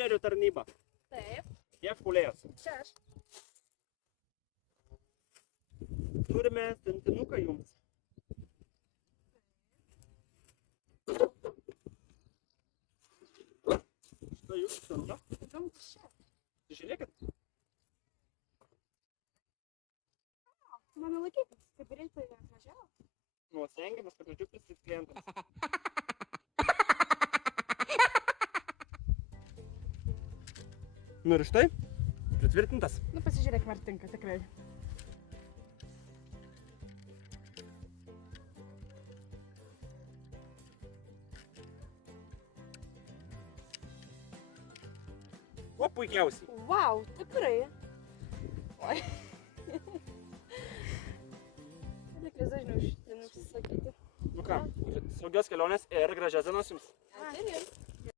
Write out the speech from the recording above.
kurjerio tarnyba. Taip. Kiek pulėjas? Čia aš. Turime sentinuką jums. Štai jūsų siunta. Įdomu, čia. Žiūrėkit. Mano laikytis, kaip greitai atvažiavo. Nu, stengiamės, kad žodžiu pristatyti klientams. Nu ir štai, pritvirtintas. Nu, pasižiūrėkime, ar tinka tikrai. Kuo puikiausiai. Vau, tikrai. Oi. Reikės dažniau užsisakyti. Nu ką, saugios kelionės ir gražias dienos jums. Ačiū ir jums.